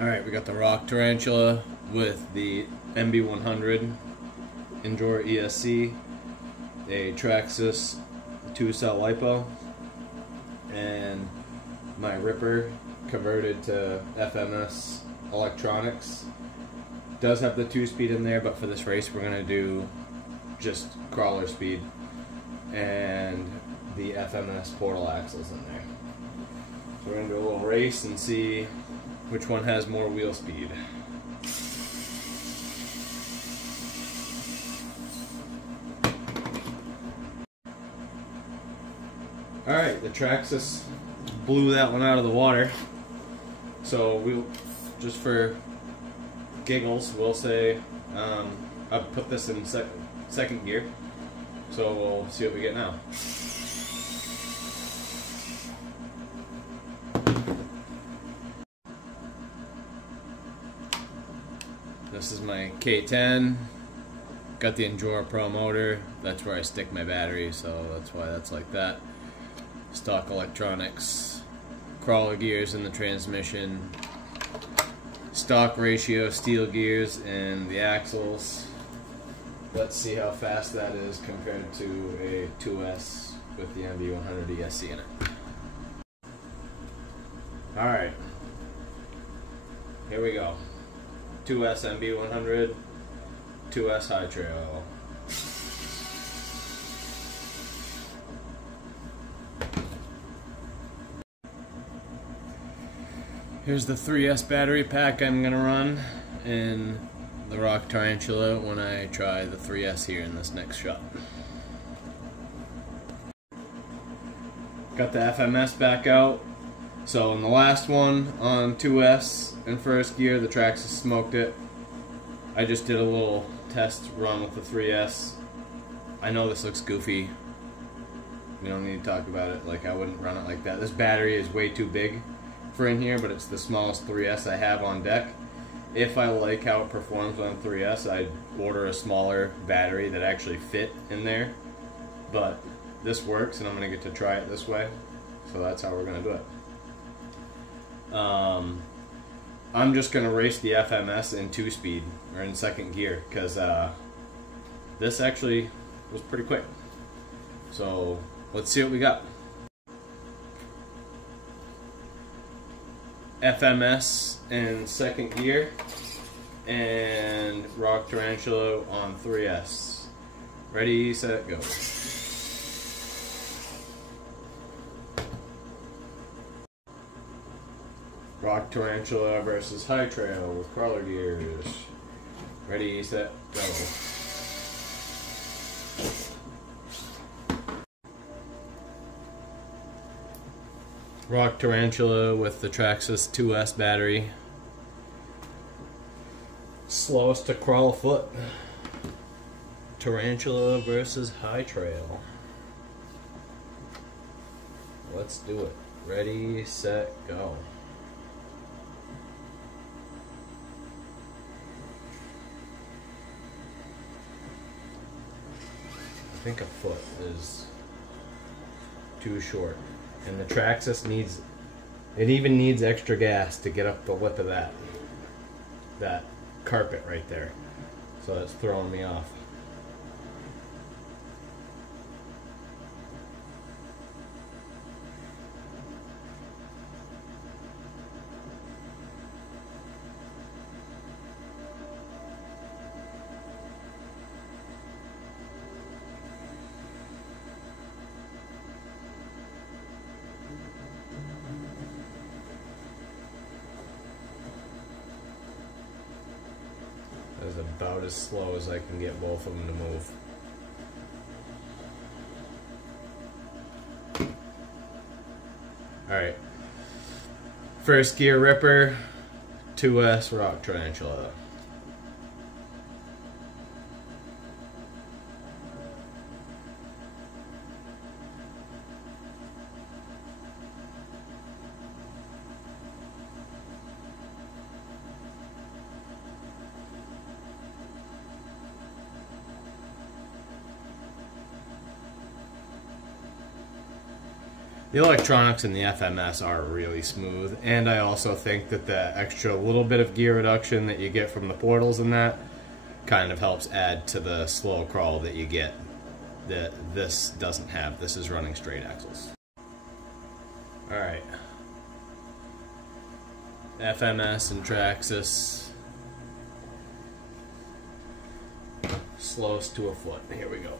Alright, we got the rock tarantula with the mb100 injora ESC, a Traxxas 2-cell lipo, and my ripper converted to FMS electronics. Does have the 2-speed in there, but for this race we're going to do just crawler speed, and the FMS portal axles in there. So we're going to do a little race and see which one has more wheel speed. Alright, the Traxxas blew that one out of the water. So we'll, just for giggles, we'll say I'll put this in second gear. So we'll see what we get now. This is my K10. Got the Injora Pro motor. That's where I stick my battery, so that's why that's like that. Stock electronics. Crawler gears in the transmission. Stock ratio steel gears and the axles. Let's see how fast that is compared to a 2S with the mb100 ESC in it. Alright. Here we go. 2S mb100, 2S high trail. Here's the 3S battery pack I'm gonna run in the rock tarantula when I try the 3S here in this next shot. Got the FMS back out. So in the last one on 2S in first gear, the Traxxas smoked it. I just did a little test run with the 3S. I know this looks goofy. We don't need to talk about it. Like, I wouldn't run it like that. This battery is way too big for in here, but it's the smallest 3S I have on deck. If I like how it performs on 3S, I'd order a smaller battery that actually fit in there. But this works, and I'm going to get to try it this way. So that's how we're going to do it. I'm just going to race the FMS in 2-speed, or in second gear, because this actually was pretty quick. So let's see what we got. FMS in second gear, and rock tarantula on 3S. Ready, set, go. Rock tarantula versus high trail with crawler gears. Ready, set, go. Rock tarantula with the Traxxas 2S battery. Slowest to crawl a foot. Tarantula versus high trail. Let's do it. Ready, set, go. I think a foot is too short, and the Traxxas needs, it even needs extra gas to get up the width of that carpet right there, so that's throwing me off. That is about as slow as I can get both of them to move. Alright. First gear ripper, 2S rock tarantula. The electronics in the FMS are really smooth, and I also think that the extra little bit of gear reduction that you get from the portals and that kind of helps add to the slow crawl that you get that this doesn't have. This is running straight axles. Alright. FMS and Traxxas. Slowest to a foot. Here we go.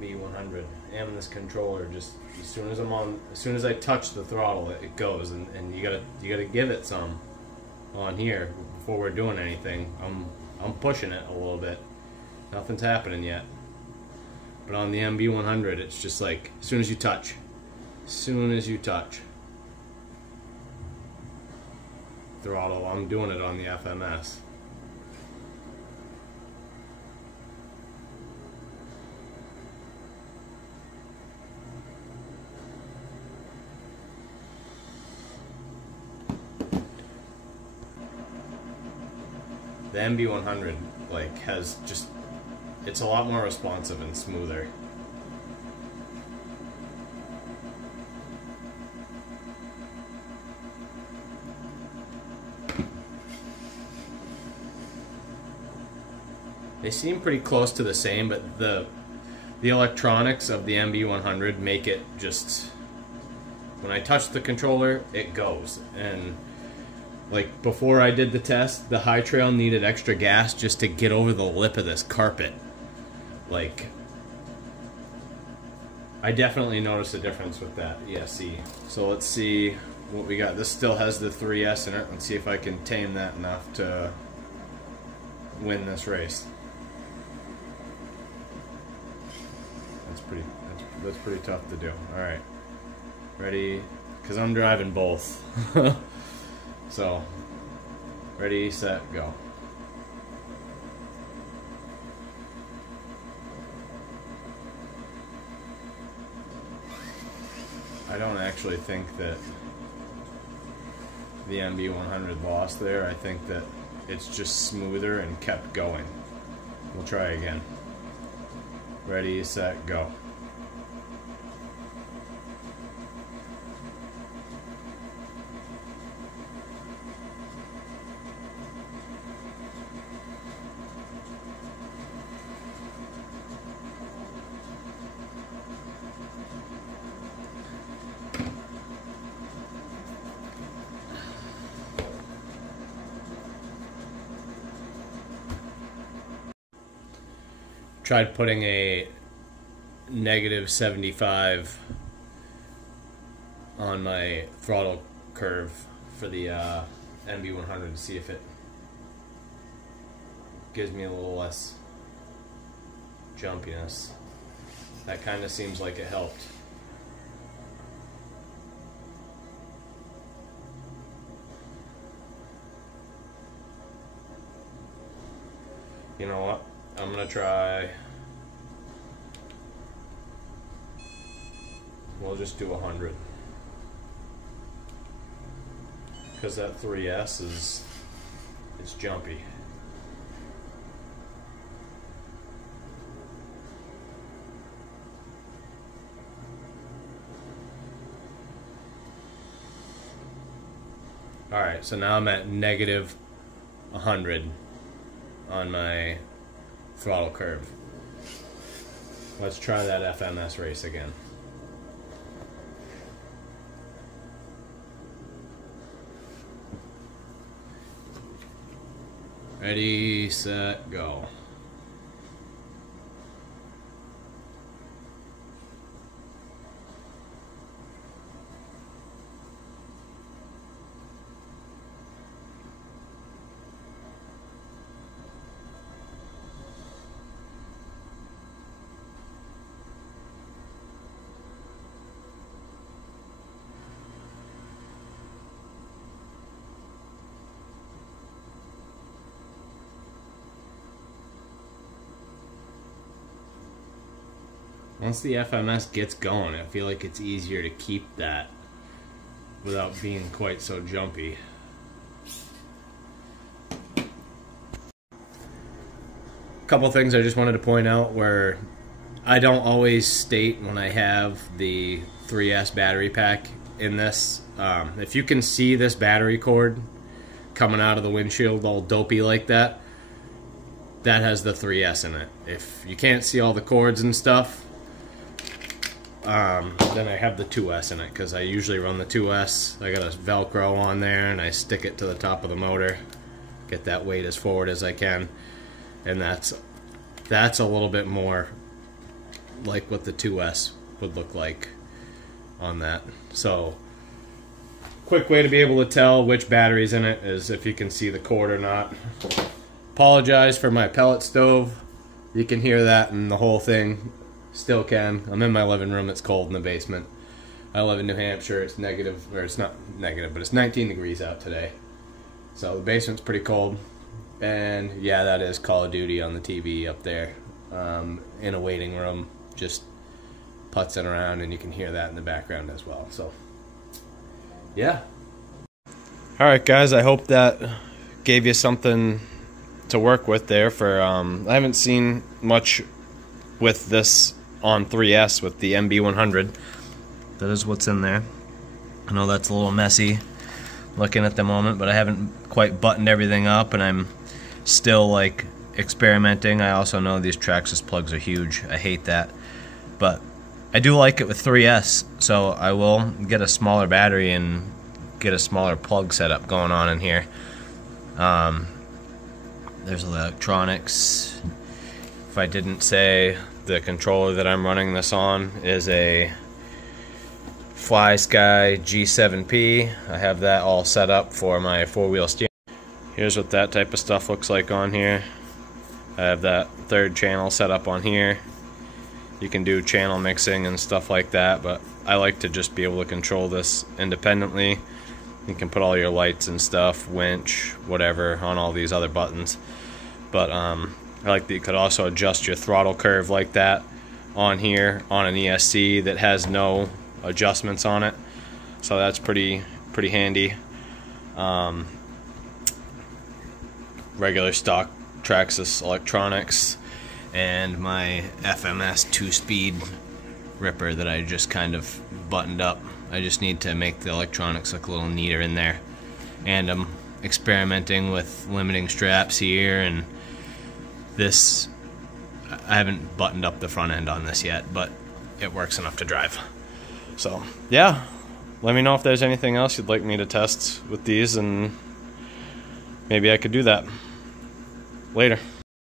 mb100. And this controller, just as soon as I touch the throttle, it goes, and you gotta give it some on here before we're doing anything. I'm pushing it a little bit. Nothing's happening yet. But on the mb100, it's just like as soon as you touch throttle. I'm doing it on the FMS. The mb100 like has just, it's a lot more responsive and smoother. They seem pretty close to the same, but the electronics of the mb100 make it just, when I touch the controller, it goes. And like before I did the test, the high trail needed extra gas just to get over the lip of this carpet. Like, I definitely noticed a difference with that ESC. So let's see what we got. This still has the 3S in it. Let's see if I can tame that enough to win this race. That's pretty tough to do. All right, ready? Because I'm driving both. So, ready, set, go. I don't actually think that the mb100 lost there. I think that it's just smoother and kept going. We'll try again. Ready, set, go. Tried putting a -75 on my throttle curve for the mb100 to see if it gives me a little less jumpiness. That kind of seems like it helped. You know what? I'm gonna try, we'll just do 100. Because that 3S is, it's jumpy. Alright, so now I'm at -100 on my throttle curve. Let's try that FMS race again. Ready, set, go. Once the FMS gets going, I feel like it's easier to keep that without being quite so jumpy. A couple things I just wanted to point out where I don't always state when I have the 3S battery pack in this. If you can see this battery cord coming out of the windshield all dopey like that, that has the 3S in it. If you can't see all the cords and stuff, then I have the 2S in it, because I usually run the 2S. I got a Velcro on there and I stick it to the top of the motor, get that weight as forward as I can, and that's a little bit more like what the 2S would look like on that. So quick way to be able to tell which battery's in it is if you can see the cord or not. Apologize for my pellet stove. You can hear that and the whole thing. Still can. I'm in my living room. It's cold in the basement. I live in New Hampshire. It's negative, or it's not negative, but it's 19 degrees out today. So the basement's pretty cold. And yeah, that is Call of Duty on the TV up there, in a waiting room, just putzing around, and you can hear that in the background as well. So yeah. Alright guys, I hope that gave you something to work with there for, I haven't seen much with this on 3S with the mb100. That is what's in there. I know that's a little messy looking at the moment, but I haven't quite buttoned everything up, and I'm still like experimenting. I also know these Traxxas plugs are huge. I hate that, but I do like it with 3S, so I will get a smaller battery and get a smaller plug setup going on in here. There's electronics. If I didn't say, the controller that I'm running this on is a FlySky G7P. I have that all set up for my four-wheel steering. Here's what that type of stuff looks like on here. I have that third channel set up on here. You can do channel mixing and stuff like that, but I like to just be able to control this independently. You can put all your lights and stuff, winch, whatever, on all these other buttons. But I like that you could also adjust your throttle curve like that on here on an ESC that has no adjustments on it. So that's pretty handy. Regular stock Traxxas electronics, and my FMS 2-speed ripper that I just kind of buttoned up. I just need to make the electronics look a little neater in there. And I'm experimenting with limiting straps here, and this, I haven't buttoned up the front end on this yet, but it works enough to drive. So yeah, let me know if there's anything else you'd like me to test with these, and maybe I could do that later.